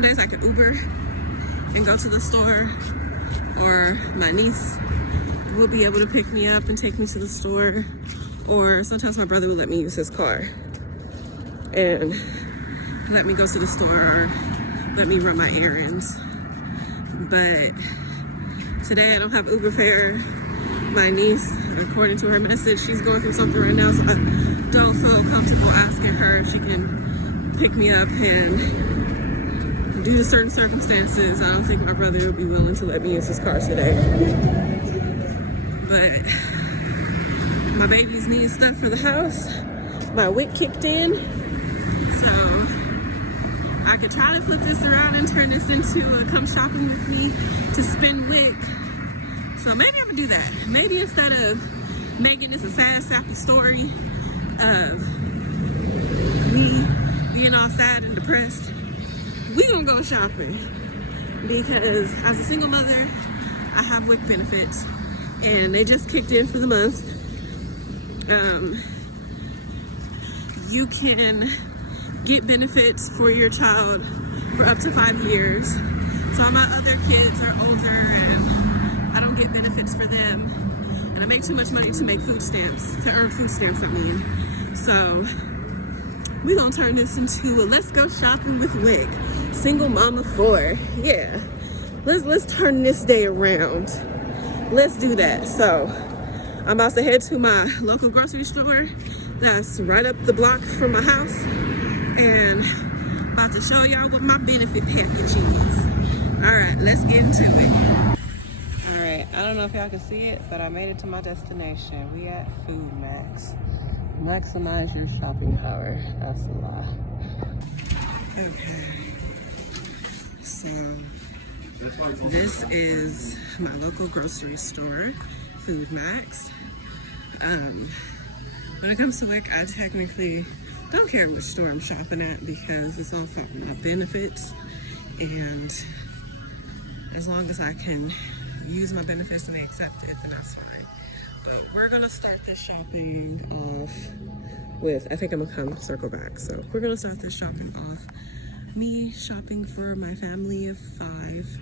some days I can Uber and go to the store, or my niece will be able to pick me up and take me to the store, or sometimes my brother will let me use his car and let me go to the store or let me run my errands. But today I don't have Uber fare. My niece, according to her message, she's going through something right now, so I don't feel comfortable asking her if she can pick me up, and due to certain circumstances, I don't think my brother will be willing to let me use his car today. But my babies need stuff for the house. My WIC kicked in, so I could try to flip this around and turn this into a come shopping with me to spend WIC. So maybe I'm gonna do that. Maybe instead of making this a sad, sappy story of me being all sad and depressed, we gonna go shopping. Because as a single mother, I have WIC benefits and they just kicked in for the month. You can get benefits for your child for up to 5 years. So my other kids are older and I don't get benefits for them. And I make too much money to make food stamps, to earn food stamps, I mean. So we're gonna turn this into a let's go shopping with WIC. Single mama 4. Yeah. Let's turn this day around. Let's do that. So I'm about to head to my local grocery store that's right up the block from my house, and about to show y'all what my benefit package is. All right, let's get into it. All right, I don't know if y'all can see it, but I made it to my destination. We at Food Max. Maximize your shopping power. That's a lie. Okay, so this is my local grocery store, Food Max. When it comes to WIC, I technically don't care which store I'm shopping at because it's all for my benefits, and as long as I can use my benefits and they accept it, then that's fine. But we're gonna start this shopping off with, I think I'm gonna come circle back. So we're gonna start this shopping off, me shopping for my family of 5.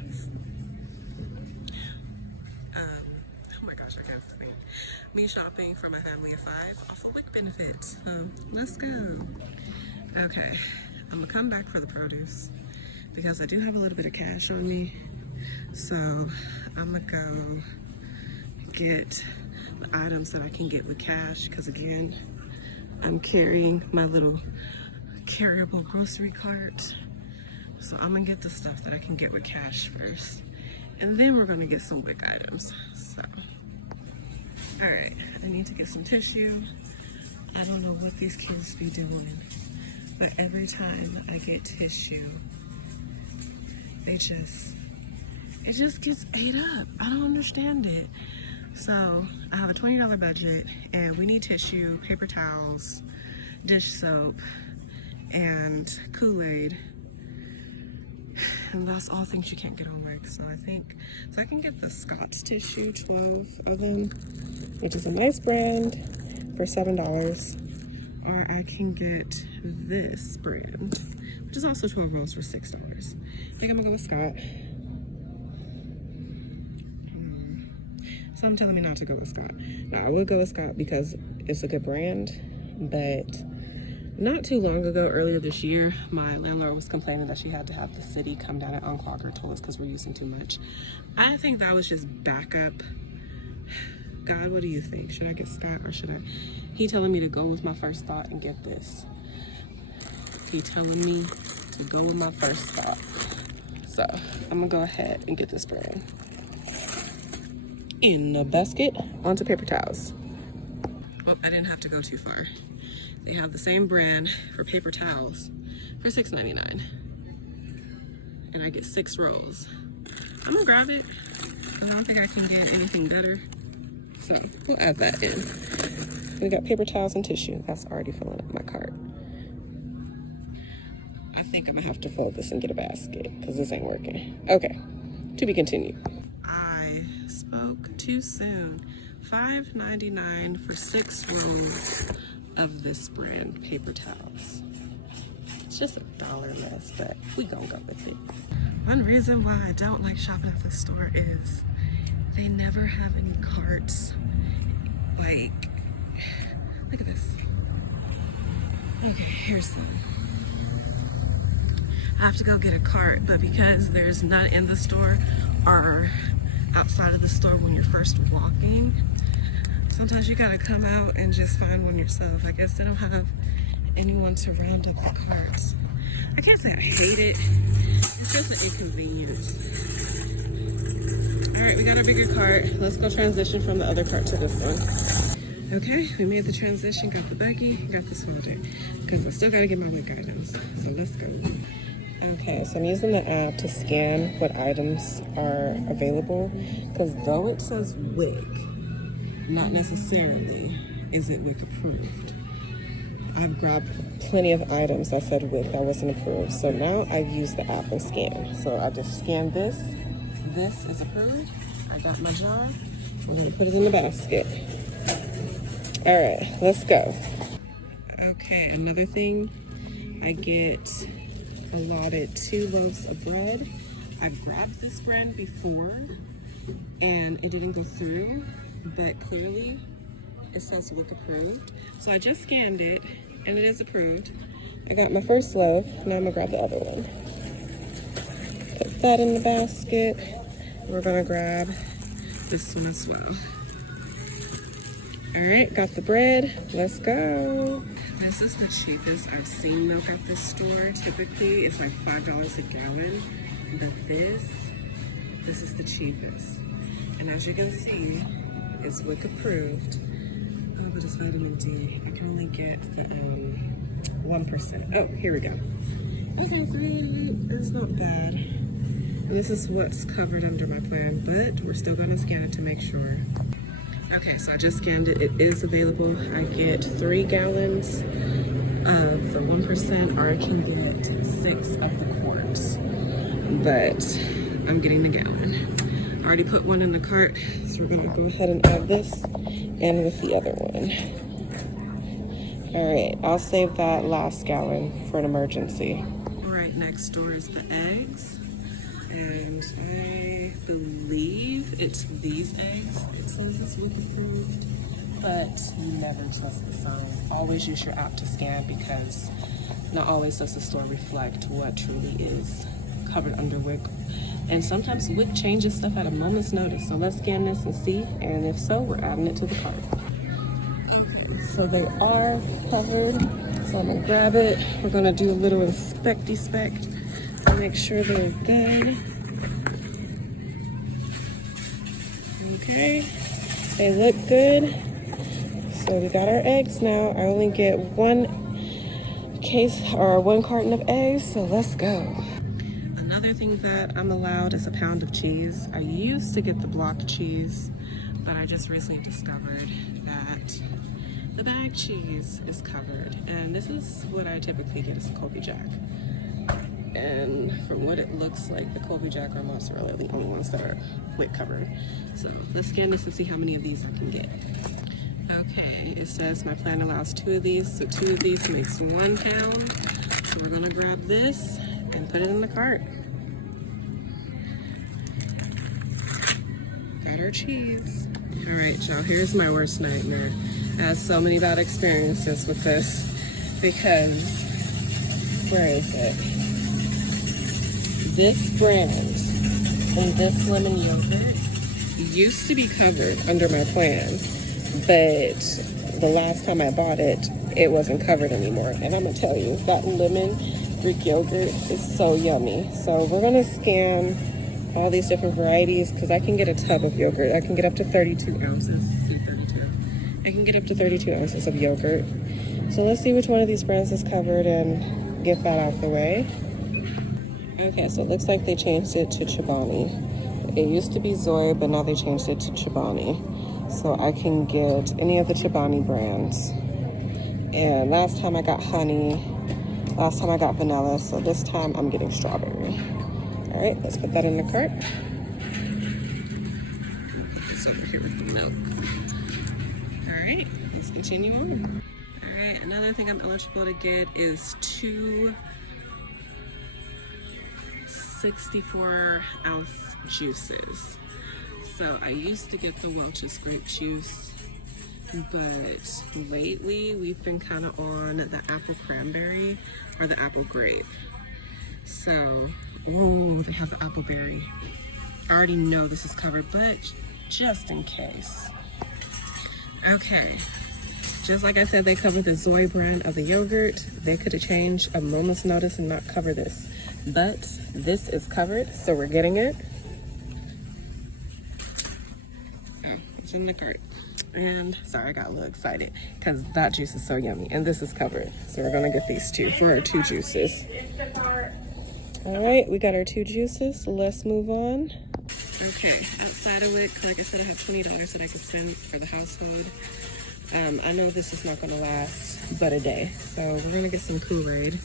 Oh my gosh, I can't think. Me shopping for my family of 5 off of WIC benefits. So let's go. Okay, I'm gonna come back for the produce because I do have a little bit of cash on me. So I'm gonna go get the items that I can get with cash, because again, I'm carrying my little carryable grocery cart. So I'm gonna get the stuff that I can get with cash first, and then we're gonna get some WIC items. So, all right, I need to get some tissue. I don't know what these kids be doing, but every time I get tissue, it just gets ate up. I don't understand it. So I have a $20 budget, and we need tissue, paper towels, dish soap, and Kool-Aid. And that's all things you can't get on WIC. So I can get the Scott's tissue, 12 of them, which is a nice brand, for $7. Or I can get this brand, which is also 12 rolls for $6. I think I'm gonna go with Scott. So I'm telling me not to go with Scott. Now, I would go with Scott because it's a good brand, but not too long ago, earlier this year, my landlord was complaining that she had to have the city come down and unclog her toilets because we're using too much. I think that was just backup. God, what do you think? Should I get Scott or should I? He telling me to go with my first thought and get this. He telling me to go with my first thought. So I'm gonna go ahead and get this brand. In the basket, onto paper towels. Well, I didn't have to go too far. They have the same brand for paper towels for $6.99. And I get 6 rolls. I'm gonna grab it, but I don't think I can get anything better. So we'll add that in. We got paper towels and tissue. That's already filling up my cart. I think I'm gonna have to fold this and get a basket because this ain't working. Okay, to be continued. I spoke too soon. $5.99 for 6 rolls of this brand paper towels. It's just $1 less, but we gonna go with it. One reason why I don't like shopping at the store is they never have any carts. Like, look at this. Okay, here's some. I have to go get a cart, but because there's none in the store or outside of the store when you're first walking, sometimes you gotta come out and just find one yourself. I guess they don't have anyone to round up the carts. I can't say I hate it. It's just an inconvenience. All right, we got our bigger cart. Let's go transition from the other cart to this one. Okay, we made the transition, got the buggy, got the sweater, because I still gotta get my WIC items, so let's go. Okay, so I'm using the app to scan what items are available, because though it says WIC, not necessarily is it WIC approved. I've grabbed plenty of items that said WIC that wasn't approved, so now I use the app and scan. So I just scanned this. This is approved. I got my jar. I'm gonna put it in the basket. All right, let's go. Okay, another thing, I get allotted 2 loaves of bread. I grabbed this bread before and it didn't go through, but clearly it says WIC approved. So I just scanned it and it is approved. I got my first loaf, now I'm gonna grab the other one. Put that in the basket. We're gonna grab this one as well. All right, got the bread, let's go. This is the cheapest I've seen milk at this store. Typically, it's like $5 a gallon, but this is the cheapest. And as you can see, it's WIC approved. Oh, but it's vitamin D. I can only get the 1%. Oh, here we go. Okay, so it's not bad. And this is what's covered under my plan, but we're still gonna scan it to make sure. Okay, so I just scanned it. It is available. I get 3 gallons for 1%, or I can get 6 of the quarts. But I'm getting the gallon. I already put one in the cart, so we're gonna go ahead and add this and with the other one. All right, I'll save that last gallon for an emergency. All right, next door is the eggs. And I believe it's these eggs. It says it's WIC approved, but you never trust the phone. Always use your app to scan, because not always does the store reflect what truly is covered under WIC. And sometimes WIC changes stuff at a moment's notice. So let's scan this and see, and if so, we're adding it to the cart. So they are covered, so I'm gonna grab it. We're gonna do a little inspect to make sure they're good. Okay, they look good. So we got our eggs now. I only get 1 case or 1 carton of eggs, so let's go. Another thing that I'm allowed is a pound of cheese. I used to get the block cheese, but I just recently discovered that the bag cheese is covered. And this is what I typically get, is a Colby Jack. And from what it looks like, the Colby Jack or mozzarella are the only ones that are WIC covered. So let's scan this and see how many of these I can get. Okay, it says my plan allows 2 of these, so 2 of these makes 1 pound. So we're gonna grab this and put it in the cart. Got our cheese. All right, y'all, here's my worst nightmare. I had so many bad experiences with this because, where is it? This brand and this lemon yogurt used to be covered under my plan, but the last time I bought it, it wasn't covered anymore. And I'm gonna tell you, that lemon Greek yogurt is so yummy. So we're gonna scan all these different varieties, because I can get a tub of yogurt. I can get up to 32 ounces. I can get up to 32 ounces of yogurt. So let's see which one of these brands is covered and get that out of the way. Okay, so it looks like they changed it to Chobani. It used to be Zoe, but now they changed it to Chobani. So I can get any of the Chobani brands. And last time I got honey, last time I got vanilla, so this time I'm getting strawberry. All right, let's put that in the cart. So over here with the milk. All right, let's continue on. All right, another thing I'm eligible to get is 2 64-ounce juices. So I used to get the Welch's grape juice, but lately we've been kind of on the apple cranberry or the apple grape. So, oh, they have the apple berry. I already know this is covered, but just in case. Okay, just like I said, they covered the Zoe brand of the yogurt. They could have changed a moment's notice and not cover this, but this is covered, so we're getting it. Oh, it's in the cart. And sorry, I got a little excited because that juice is so yummy, and this is covered, so we're gonna get these two for our 2 juices. All right, we got our 2 juices. Let's move on. Okay, outside of WIC, like I said, I have $20 that I could spend for the household. I know this is not gonna last but a day, so we're gonna get some Kool-Aid.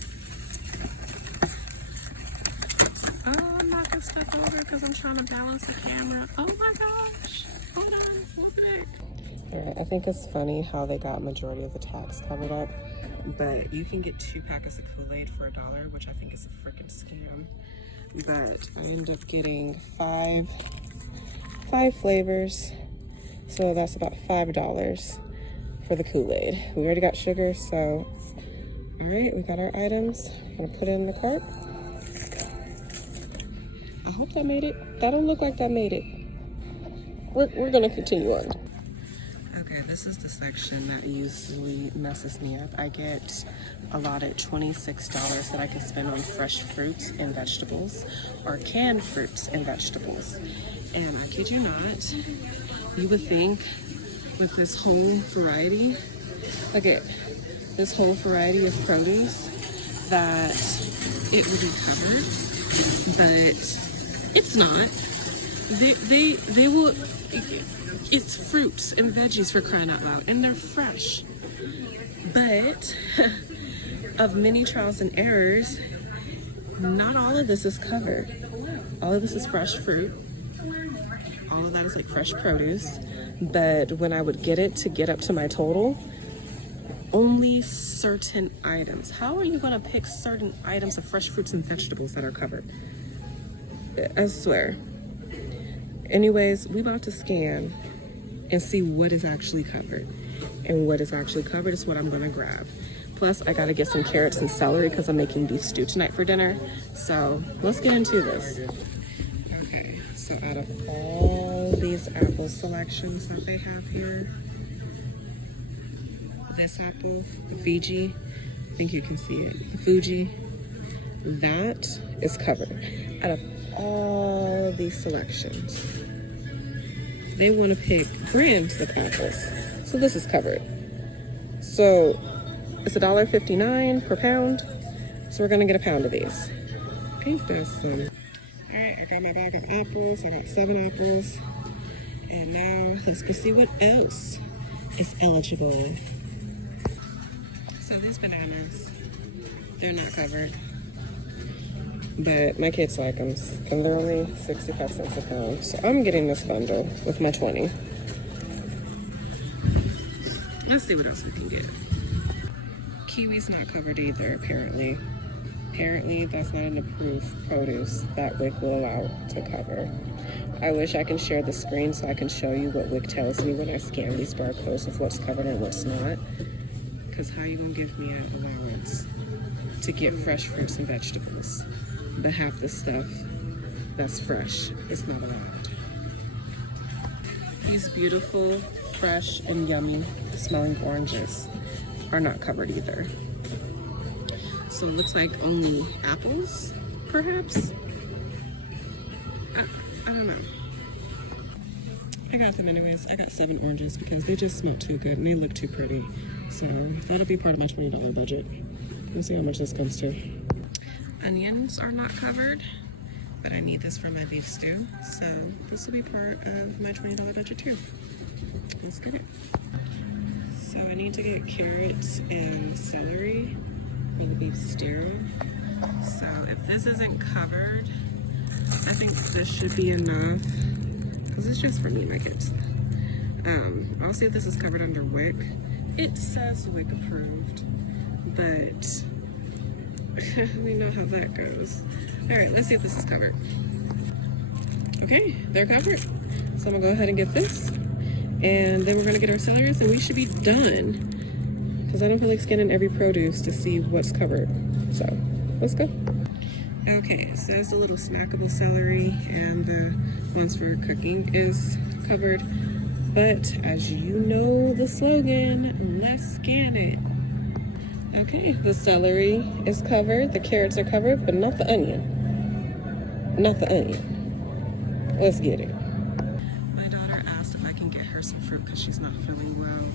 Oh, I'm knocking stuff over because I'm trying to balance the camera. Oh my gosh, hold on, one sec. All right, I think it's funny how they got majority of the tax covered up, but you can get 2 packets of Kool-Aid for $1, which I think is a freaking scam. But I ended up getting five flavors, so that's about $5 for the Kool-Aid. We already got sugar, so all right, we got our items. I'm gonna put it in the cart. I hope that made it. That don't look like that made it. We're gonna continue on. Okay, this is the section that usually messes me up. I get allotted $26 that I can spend on fresh fruits and vegetables, or canned fruits and vegetables. And I kid you not, you would think with this whole variety, okay, this whole variety of produce, that it would be covered, but it's not. They will. It's fruits and veggies, for crying out loud, and they're fresh. But of many trials and errors, not all of this is covered. All of this is fresh fruit. All of that is like fresh produce. But when I would get it to get up to my total, only certain items. How are you gonna pick certain items of fresh fruits and vegetables that are covered? I swear. Anyways, we about to scan and see what is actually covered. And what is actually covered is what I'm gonna grab. Plus, I gotta get some carrots and celery because I'm making beef stew tonight for dinner. So let's get into this. Okay, so out of all these apple selections that they have here, this apple, the Fiji, I think you can see it, the Fuji, that is covered. Out of all these selections, they want to pick grams of apples, so this is covered. So it's $1.59 per pound, so we're gonna get a pound of these. Ain't that some? All right, I got my bag of apples. I got 7 apples, and now let's go see what else is eligible. So these bananas, they're not covered, but my kids like them, and they're only 65 cents a pound. So I'm getting this bundle with my 20. Let's see what else we can get. Kiwi's not covered either, apparently. Apparently, that's not an approved produce that WIC will allow to cover. I wish I can share the screen so I can show you what WIC tells me when I scan these barcodes of what's covered and what's not. Because how you gonna give me an allowance to get fresh fruits and vegetables, but half the stuff that's fresh is not allowed? These beautiful, fresh, and yummy smelling oranges are not covered either. So it looks like only apples, perhaps? I don't know. I got them anyways. I got 7 oranges because they just smell too good and they look too pretty. So that'll be part of my $20 budget. Let's see how much this comes to. Onions are not covered, but I need this for my beef stew. So this will be part of my $20 budget too. Let's get it. So I need to get carrots and celery for the beef stew. So if this isn't covered, I think this should be enough, because it's just for me and my kids. I'll see if this is covered under WIC. It says WIC approved, but We know how that goes. All right, let's see if this is covered. Okay, they're covered. So I'm gonna go ahead and get this. And then we're gonna get our celeries and we should be done. Because I don't feel like scanning every produce to see what's covered. So let's go. Okay, so there's the little snackable celery and the ones for cooking is covered. But as you know the slogan, let's scan it. Okay, the celery is covered, the carrots are covered, but not the onion. Not the onion. Let's get it. My daughter asked if I can get her some fruit because she's not feeling well.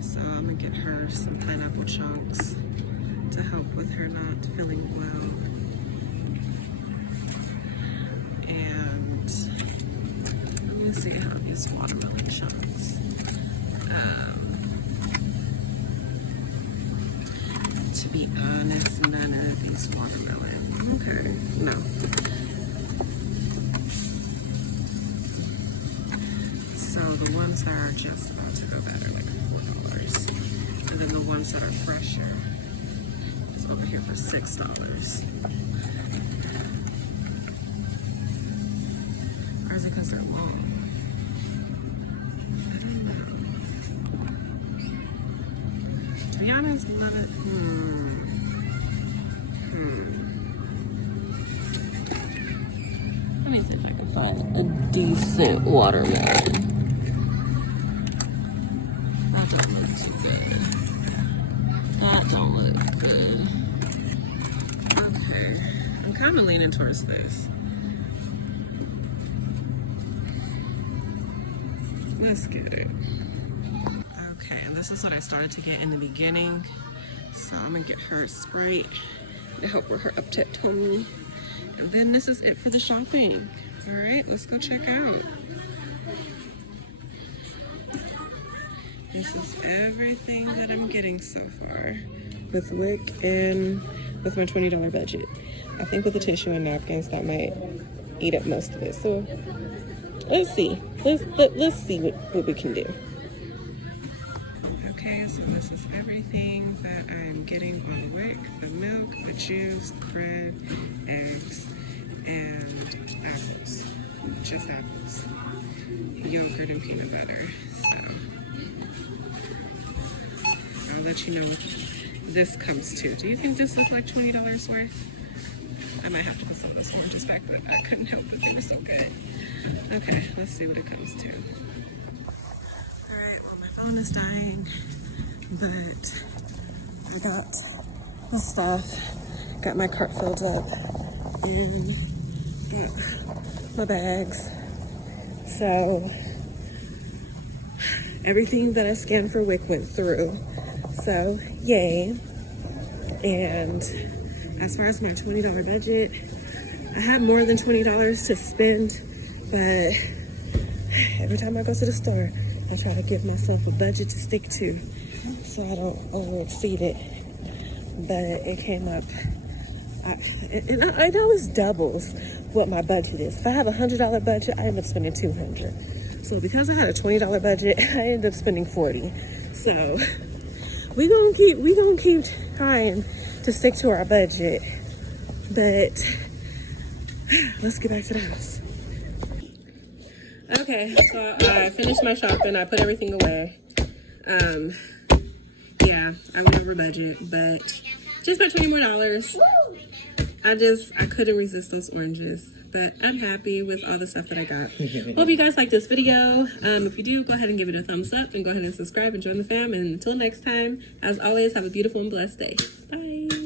So I'm gonna get her some pineapple chunks to help with her not feeling well. And I'm gonna see how these watermelon chunks. To be honest, none of these watermelon. Okay, no. So the ones that are just about to go better, like $4. And then the ones that are fresher, it's over here for $6. Or is it because they're long? I don't know. To be honest, none of Let me see if I can find a decent watermelon. That don't look too good. That don't look good. Okay. I'm kind of leaning towards this. Let's get it. Okay, and this is what I started to get in the beginning. So I'm gonna get her Sprite to help with her upset tummy. And then this is it for the shopping. All right, let's go check out. This is everything that I'm getting so far with WIC and with my $20 budget. I think with the tissue and napkins, that might eat up most of it. So let's see. Let's see what we can do. Okay, so this is everything that I'm getting on WIC: the milk, the juice, bread, eggs, and apples. Just apples. Yogurt and peanut butter. So I'll let you know what this comes to. Do you think this looks like $20 worth? I might have to put some of those oranges back, but I couldn't help it. They were so good. Okay, let's see what it comes to. All right, well, my phone is dying, but I got the stuff, got my cart filled up, and got my bags. So everything that I scanned for WIC went through. So yay. And as far as my $20 budget, I had more than $20 to spend, but every time I go to the store, I try to give myself a budget to stick to so I don't over exceed it. But it came up, it always doubles what my budget is. If I have a $100 budget, I end up spending $200. So because I had a $20 budget, I ended up spending $40. So we gonna keep trying to stick to our budget. But let's get back to the house. Okay, so I finished my shopping. I put everything away. Yeah, I went over budget, but just by $20 more. I couldn't resist those oranges, but I'm happy with all the stuff that I got. Hope you guys like this video. If you do, go ahead and give it a thumbs up and go ahead and subscribe and join the fam. And until next time, as always, have a beautiful and blessed day. Bye.